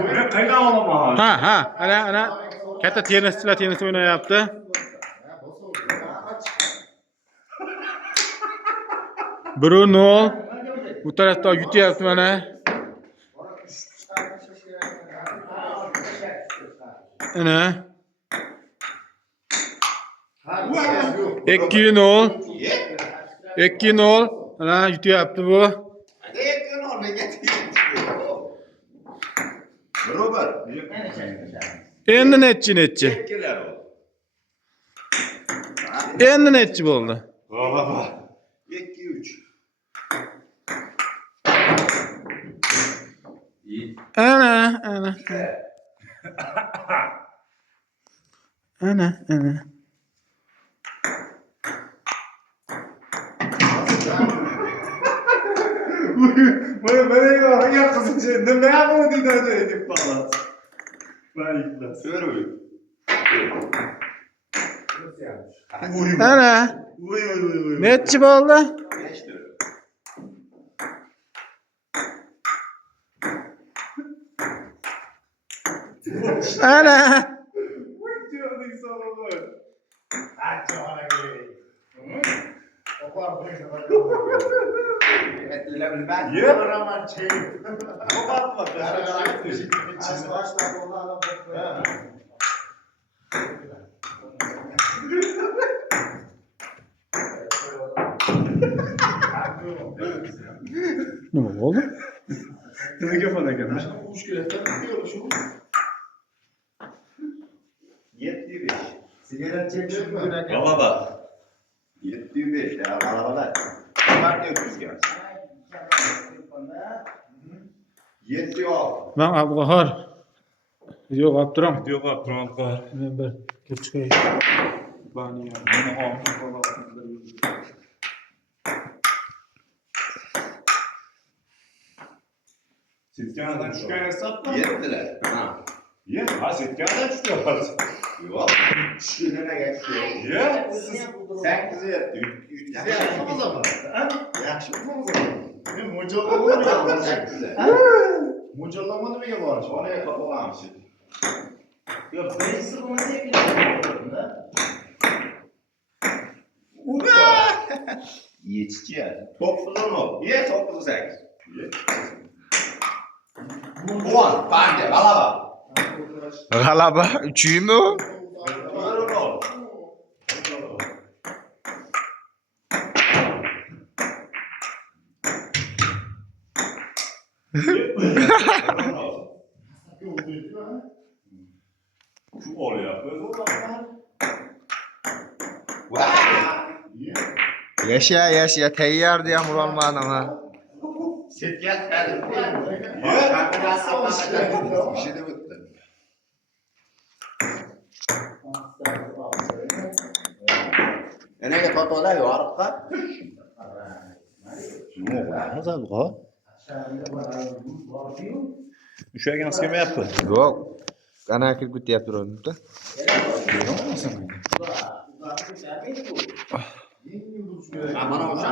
Ben kayda alamam. Ha, ana. Katta tenis oynayaptı. 1-0. Bu tarafta yutyapti mana. Ana. 2-0. 2-0. Ana yutyapti bu. Robert. Endi nechi? Endi nechi bo'ldi? G'alaba. 2-3. Ana. Bana ya kızım ne yapalım dedi edip falan. Ben ikna. Söyle. Ana. Uy. Nechi bo'ldi? Ana. Diyordu sana böyle. Nima bo'ldi? Telefon ekan. 7-5. Sigara çekip G'alaba. 7-5 ya g'alabalar. Partiya o'tkazgan. 7-6. Men Abduqahhor. Yo'q, Abduram. Video qilib turib qol. Men bir kelib chiqay. Bani ya. Meni oxir qo'lga. Setkandan tushgan hesabda 7'ler. Ha. Ye, ha setkandan tushgan. Yo'q. Tushganiga tushgan. Ye, 8 yetdi. 3 Yaxshi o zaman. Yaxshi o zaman. Men mo'ljallama Mo'ljallama nimaga borish? Oraya kapatamiz. Yo'q, birinchisi bo'lmasa Yetişti ya. 9-10. Ye 9-8. Puan. Bence g'alaba. G'alaba 3-mi? 1-0. Şu oluyor. Yaşa tayyor diye vurolmadim ha. Setga hadi. İşi de bitti. Enaga totolar yoribqa. Ushlagan skemayapti. Yo'q. Qana kirib ketyapti turibdi. Mana o'sha